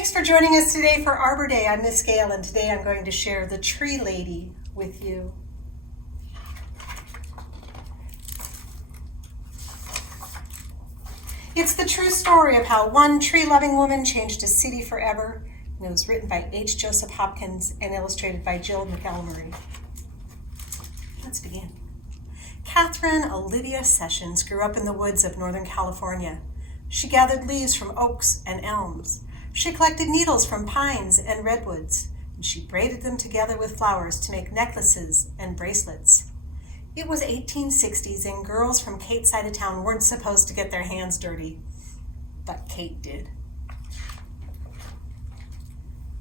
Thanks for joining us today for Arbor Day. I'm Miss Gayle, and today I'm going to share the Tree Lady with you. It's the true story of how one tree-loving woman changed a city forever, and it was written by H. Joseph Hopkins and illustrated by Jill McElmurry. Let's begin. Catherine Olivia Sessions grew up in the woods of Northern California. She gathered leaves from oaks and elms. She collected needles from pines and redwoods, and she braided them together with flowers to make necklaces and bracelets. It was 1860s, and girls from Kate's side of town weren't supposed to get their hands dirty, but Kate did.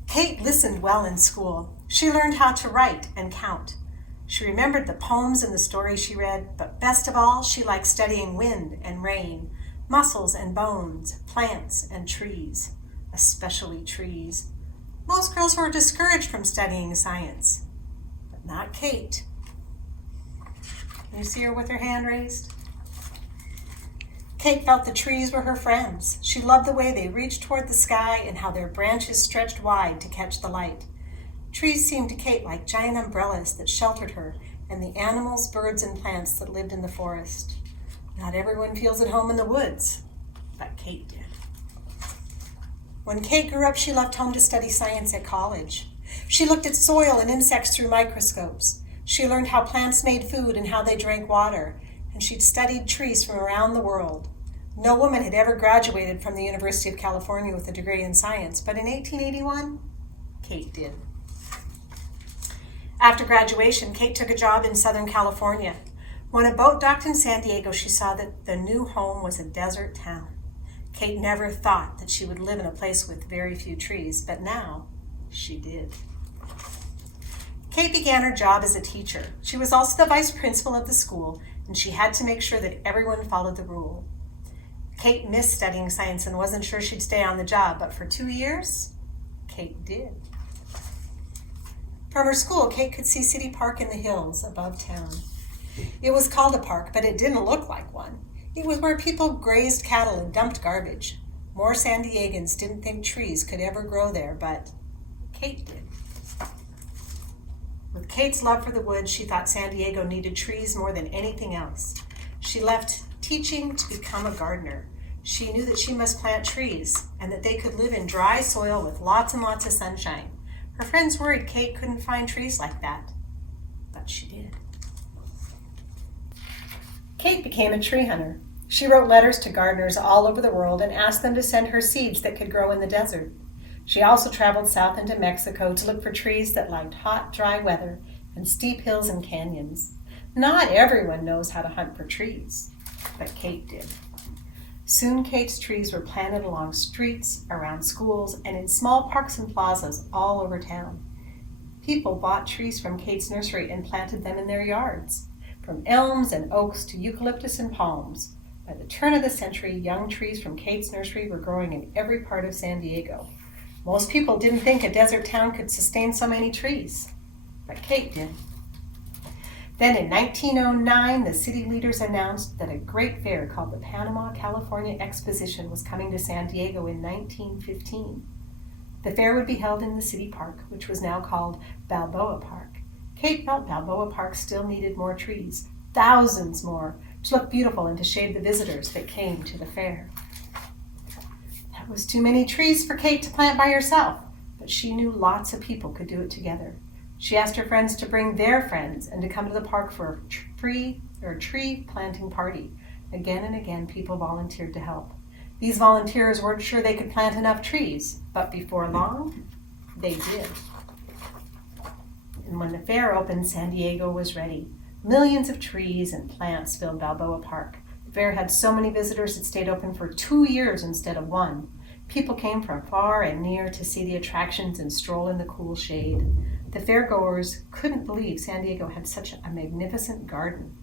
Kate listened well in school. She learned how to write and count. She remembered the poems and the stories she read, but best of all, she liked studying wind and rain, muscles and bones, plants and trees. Especially trees. Most girls were discouraged from studying science, but not Kate. Can you see her with her hand raised? Kate felt the trees were her friends. She loved the way they reached toward the sky and how their branches stretched wide to catch the light. Trees seemed to Kate like giant umbrellas that sheltered her and the animals, birds, and plants that lived in the forest. Not everyone feels at home in the woods, but Kate did. When Kate grew up, she left home to study science at college. She looked at soil and insects through microscopes. She learned how plants made food and how they drank water, and she'd studied trees from around the world. No woman had ever graduated from the University of California with a degree in science, but in 1881, Kate did. After graduation, Kate took a job in Southern California. When a boat docked in San Diego, she saw that the new home was a desert town. Kate never thought that she would live in a place with very few trees, but now she did. Kate began her job as a teacher. She was also the vice principal of the school, and she had to make sure that everyone followed the rule. Kate missed studying science and wasn't sure she'd stay on the job, but for 2 years, Kate did. From her school, Kate could see City Park in the hills above town. It was called a park, but it didn't look like one. It was where people grazed cattle and dumped garbage. More San Diegans didn't think trees could ever grow there, but Kate did. With Kate's love for the woods, she thought San Diego needed trees more than anything else. She left teaching to become a gardener. She knew that she must plant trees and that they could live in dry soil with lots and lots of sunshine. Her friends worried Kate couldn't find trees like that, but she did. Kate became a tree hunter. She wrote letters to gardeners all over the world and asked them to send her seeds that could grow in the desert. She also traveled south into Mexico to look for trees that liked hot, dry weather and steep hills and canyons. Not everyone knows how to hunt for trees, but Kate did. Soon Kate's trees were planted along streets, around schools, and in small parks and plazas all over town. People bought trees from Kate's nursery and planted them in their yards. From elms and oaks to eucalyptus and palms. By the turn of the century, young trees from Kate's nursery were growing in every part of San Diego. Most people didn't think a desert town could sustain so many trees, but Kate did. Then in 1909, the city leaders announced that a great fair called the Panama California Exposition was coming to San Diego in 1915. The fair would be held in the city park, which was now called Balboa Park. Kate felt Balboa Park still needed more trees, thousands more, to look beautiful and to shade the visitors that came to the fair. That was too many trees for Kate to plant by herself, but she knew lots of people could do it together. She asked her friends to bring their friends and to come to the park for a tree planting party. Again and again, people volunteered to help. These volunteers weren't sure they could plant enough trees, but before long, they did. And when the fair opened, San Diego was ready. Millions of trees and plants filled Balboa Park. The fair had so many visitors it stayed open for 2 years instead of 1. People came from far and near to see the attractions and stroll in the cool shade. The fairgoers couldn't believe San Diego had such a magnificent garden.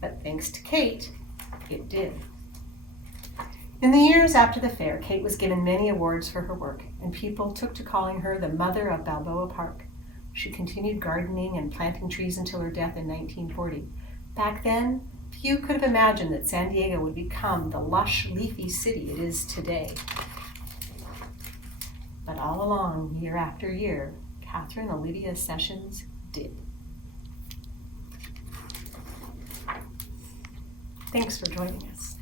But thanks to Kate, it did. In the years after the fair, Kate was given many awards for her work, and people took to calling her the mother of Balboa Park. She continued gardening and planting trees until her death in 1940. Back then, few could have imagined that San Diego would become the lush, leafy city it is today. But all along, year after year, Catherine Olivia Sessions did. Thanks for joining us.